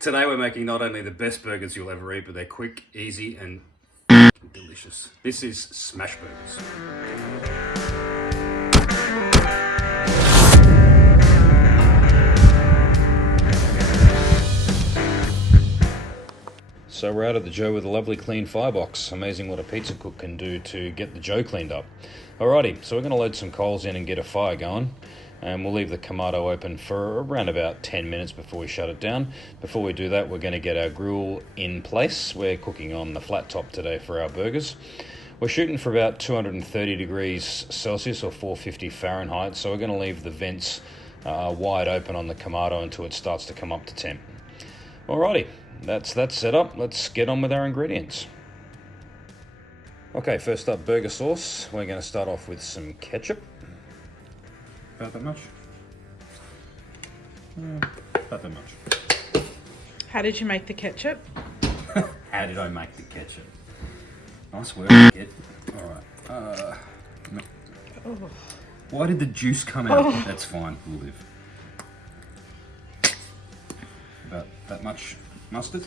Today we're making not only the best burgers you'll ever eat, but they're quick, easy, and delicious. This is smash burgers. So we're out at the Joe with a lovely clean firebox. Amazing what a pizza cook can do to get the Joe cleaned up. Alrighty, so we're going to load some coals in and get a fire going. And we'll leave the Kamado open for around about 10 minutes before we shut it down. Before we do that, we're going to get our grill in place. We're cooking on the flat top today for our burgers. We're shooting for about 230 degrees Celsius or 450 Fahrenheit. So we're going to leave the vents wide open on the Kamado until it starts to come up to temp. Alrighty, that's that set up. Let's get on with our ingredients. Okay, first up, burger sauce. We're going to start off with some ketchup. About that much? About that much. How did you make the ketchup? How did I make the ketchup? Nice work, kid. Alright. Why did the juice come out? That's fine, we'll live. About that much mustard.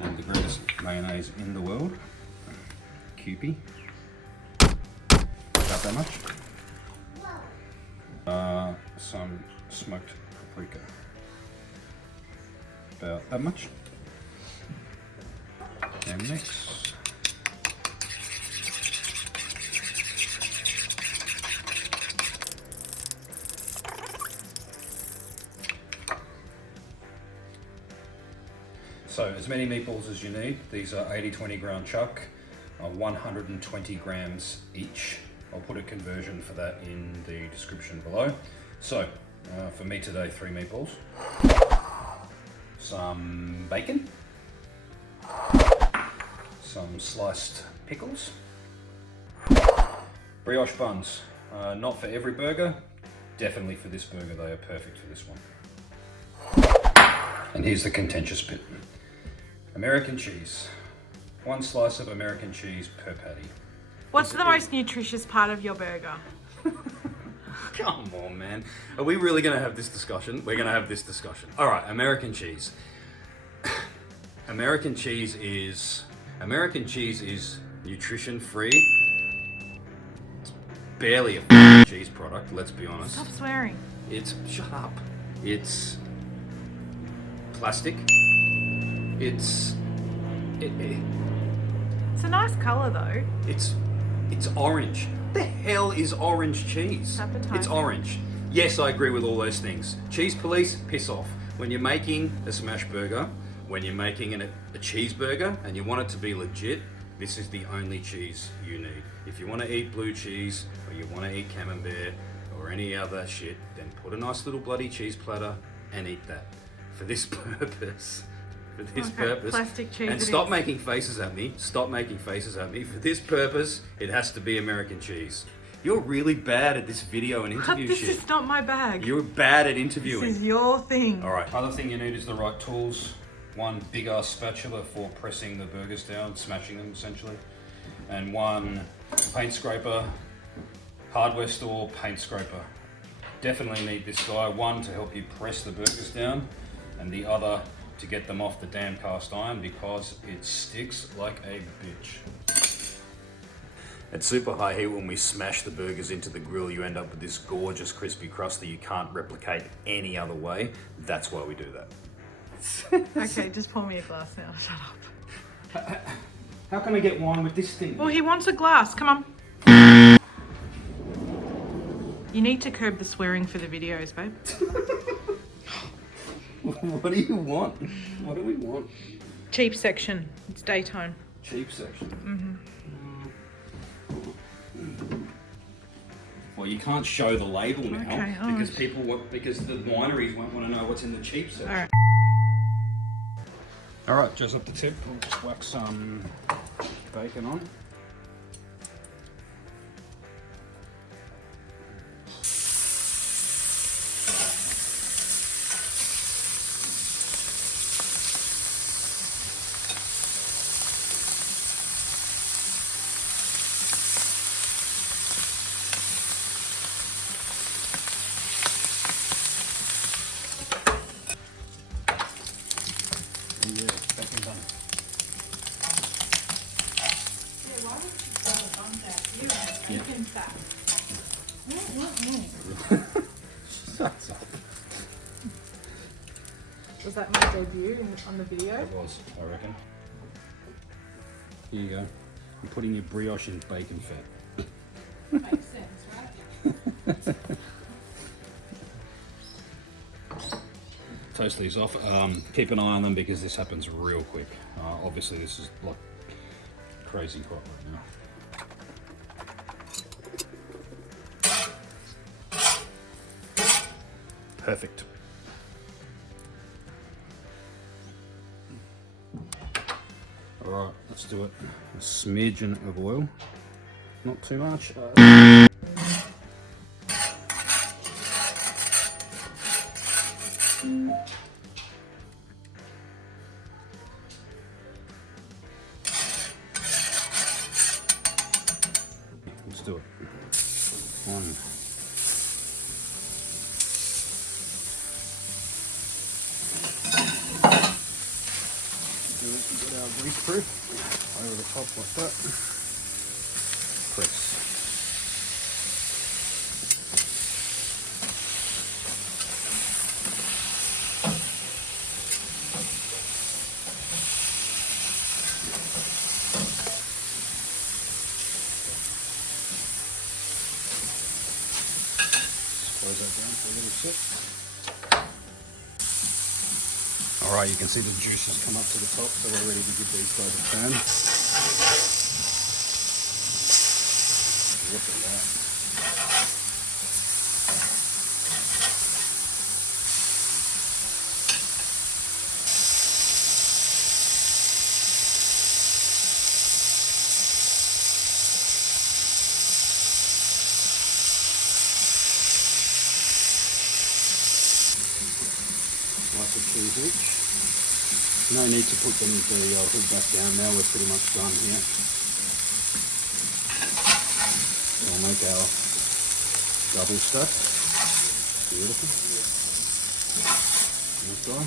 And the greatest mayonnaise in the world. Kewpie. About that much. Some smoked paprika. About that much. And mix. So as many meatballs as you need. These are 80-20 ground chuck, 120 grams each. I'll put a conversion for that in the description below. So, for me today, 3 meatballs, some bacon, some sliced pickles, brioche buns. Not for every burger, definitely for this burger, they are perfect for this one. And here's the contentious bit. American cheese. 1 slice of American cheese per patty. What's the most nutritious part of your burger? Come on, man. Are we really going to have this discussion? We're going to have this discussion. All right, American cheese. American cheese is nutrition free. It's barely a cheese product, let's be honest. Stop swearing. Shut up. It's plastic. It's a nice colour though. It's orange. The hell is orange cheese? Appetizing. It's orange. Yes, I agree with all those things. Cheese police, piss off. When you're making a smash burger, when you're making a cheeseburger and you want it to be legit, this is the only cheese you need. If you want to eat blue cheese or you want to eat camembert or any other shit, then put a nice little bloody cheese platter and eat that. For this purpose. For this purpose. Plastic cheese. And stop making faces at me. Stop making faces at me. For this purpose, it has to be American cheese. You're really bad at this video and interview shit. This is not my bag. You're bad at interviewing. This is your thing. Alright, other thing you need is the right tools. 1 big ass spatula for pressing the burgers down, smashing them essentially. And 1 paint scraper, hardware store paint scraper. Definitely need this guy. 1 to help you press the burgers down, and the other to get them off the damn cast iron because it sticks like a bitch. At super high heat, when we smash the burgers into the grill, you end up with this gorgeous crispy crust that you can't replicate any other way. That's why we do that. Okay, just pour me a glass now. Shut up. How can I get wine with this thing? Well, he wants a glass. Come on. You need to curb the swearing for the videos, babe. What do you want? What do we want? Cheap section. It's daytime. Cheap section. Well, you can't show the label now because because the wineries won't want to know what's in the cheap section. All right, just up the tip, we'll just whack some bacon on. yeah, back and done. Yeah, why would you throw the buns out? You have Yeah. bacon fat. Shut up. Was that my debut on the video? It was, I reckon. Here you go. You're putting your brioche in bacon fat. Makes sense, right? Toast these off. Keep an eye on them because this happens real quick. Obviously this is like crazy hot right now. Perfect. Alright, let's do it. A smidgen of oil. Not too much. Let's do it. One. Get our grease proof over the top like that. Press. Close that down for a little sec. Alright, you can see the juices come up to the top, so we're ready to give these guys a turn. Look at that. Lots of cheese each. No need to put the hood back down now, we're pretty much done here. So we'll make our double stack. Beautiful. This guy.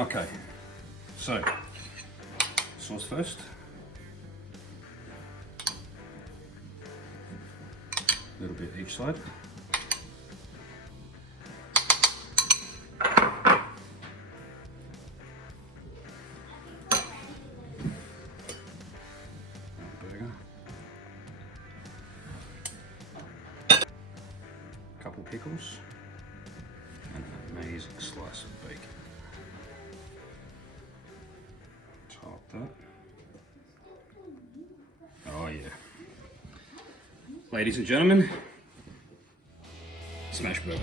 Okay, so sauce first. A little bit each side. Burger. Couple pickles. And an amazing slice of bacon. Top that. Oh yeah. Ladies and gentlemen, smash burger.